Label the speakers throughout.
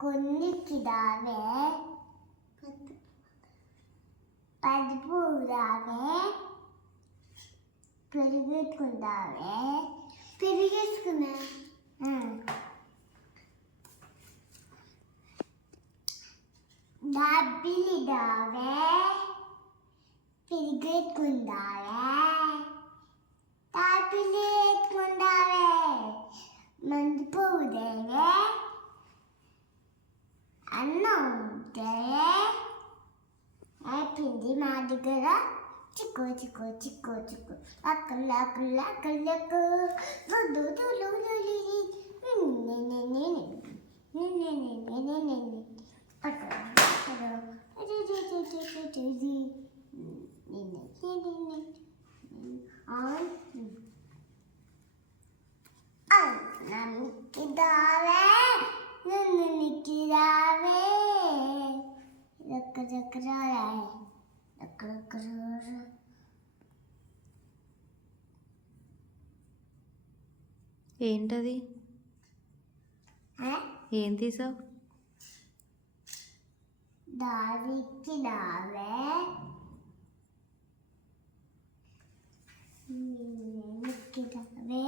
Speaker 1: కొన్ని కిడావే పదిపూడావే పెరిగేసుకుందావే పెరిగేసుకున్నా డబ్బిలిదావే పెరిగేసుకుందావే ಗಿಡ್ಡಿ ಮಾದಿಗರ ಚಿಕ್ಕು ಚಿಕ್ಕು ಚಿಕ್ಕು ಚಿಕ್ಕು ಅಕ್ಕಲ್ಲ ಅಕ್ಕಲ್ಲ ಅಕ್ಕಲ್ಲಕ್ಕು ಒಂದು ತುಲು ತುಲಿರಿ ನಮ್ಮಿದ್ದಾವೆ ನನ್ನ ನಿಕ್ಕಿದ್ದಾವೆ ರಕ್ಕ ರಕ್ಕ ರಾಯ
Speaker 2: ఏంటది? ఏం తీసావు?
Speaker 1: దానికి నావే నావే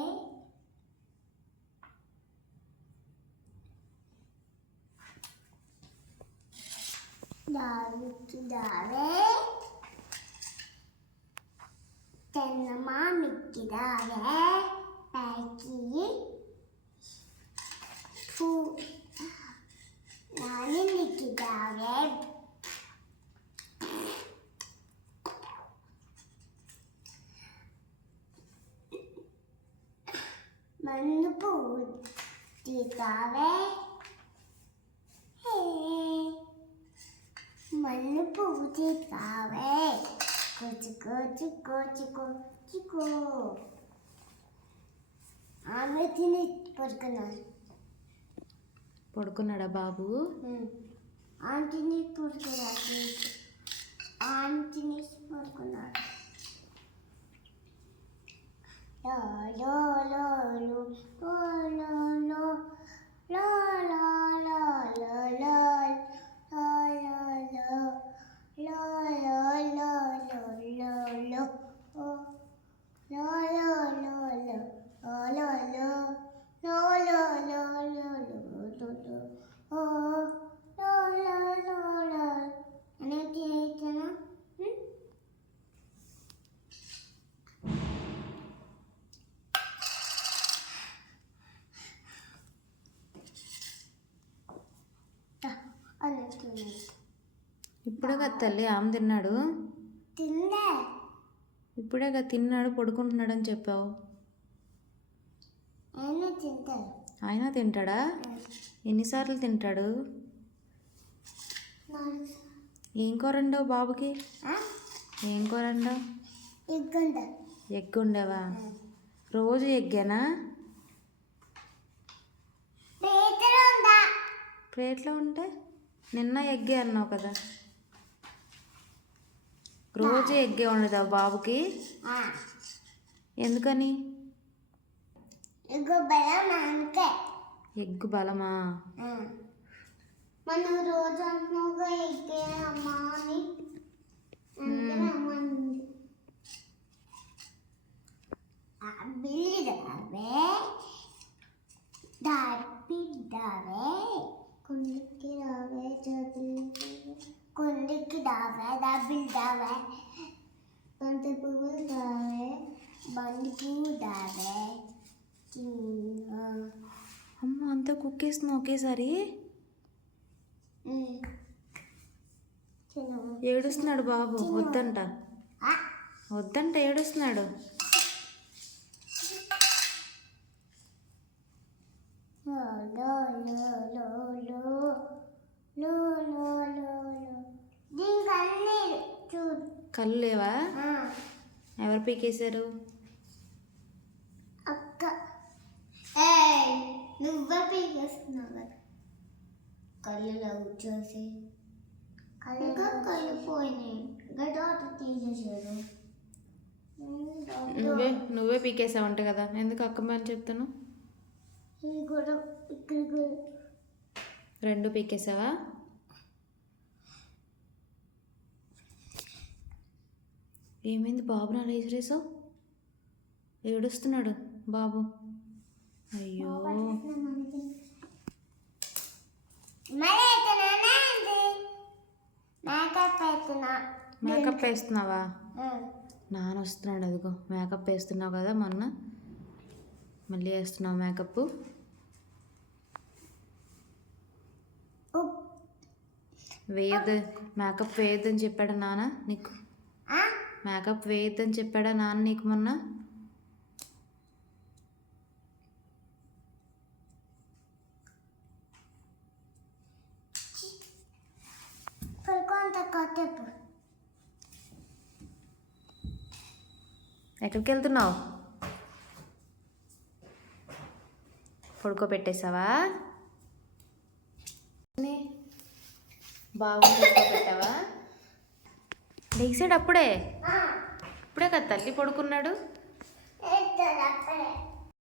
Speaker 1: దానికి నావే ചെന്നമാമിക്കിടാതെ പാക്കിയിൽ പൂ നാലിനിക്കിടാതെ മണ്ണ് പൂട്ടിടാതെ മണ്ണ് പൂട്ടിടാവേ చిక్కు చిక్కు చిక్కు చిక్కు. ఆమె తిని పడుకున్నారు.
Speaker 2: పడుకున్నాడా బాబు?
Speaker 1: ఆంటీని పడుకున్నారు.
Speaker 2: ఇప్పుడే కదా తల్లి ఆమె తిన్నాడు?
Speaker 1: తిందే
Speaker 2: ఇప్పుడే కదా తిన్నాడు పడుకుంటున్నాడు అని చెప్పావు? ఆయన తింటాడా. ఎన్నిసార్లు తింటాడు? ఏం కూర బాబుకి? ఏం కూర
Speaker 1: ఇగ్గుందా
Speaker 2: ఎగ్ ఉండేవా రోజు ఎగ్గేనా? ప్లేట్లో ఉంటే నిన్న ఎగ్గే అన్నావు కదా. రోజు ఎగ్గే వండుతావు బాబుకి. ఎందుకని?
Speaker 1: ఇగో బలం మనకే
Speaker 2: ఎగ్ బలమా?
Speaker 1: మనం రోజు అంటున్నావుగా ఎగ్గే అమ్మా అని. దావే బంతి పువ్వులు దావే బంతి పువ్వు దావే చిన్న
Speaker 2: అమ్మ అంతా కుక్కేస్తున్నావు ఒకేసారి ఏడుస్తున్నాడు బాబు వద్దంట వద్దంట ఏడుస్తున్నాడు
Speaker 1: లో
Speaker 2: కళ్ళు లేవా? ఎవరు పీకేశారు?
Speaker 1: అక్క. నువ్వే పీకేస్తున్నావు కదా. కళ్ళులో కూర్చోసి కళ్ళుగా కళ్ళు పోయినాయి. గడాట తీసేసారు
Speaker 2: నువ్వే నువ్వే పీకేసావంట కదా. ఎందుకు అక్కమని చెప్తాను రెండు పీకేసావా? ఏమైంది బాబు అలా ఎసిరేసావు ఏడుస్తున్నాడు బాబు. అయ్యో.
Speaker 1: మేకప్
Speaker 2: వేస్తున్నావా? నాన్న వస్తున్నాడు అదిగో. మేకప్ వేస్తున్నావు కదా మొన్న. మళ్ళీ వేస్తున్నావు మేకప్. వేయద్దు. మేకప్ వేద్ది అని చెప్పాడు నాన్న నీకు. మేకప్ వేయొద్దని చెప్పాడా నాన్న నీకు మొన్న? ఎక్కడికి వెళ్తున్నావు పడుకోబెట్టేసావా బాగుంది పడుకోబెట్టావా? లేచాడు అప్పుడే ఇప్పుడే కదా తల్లి పడుకున్నాడు?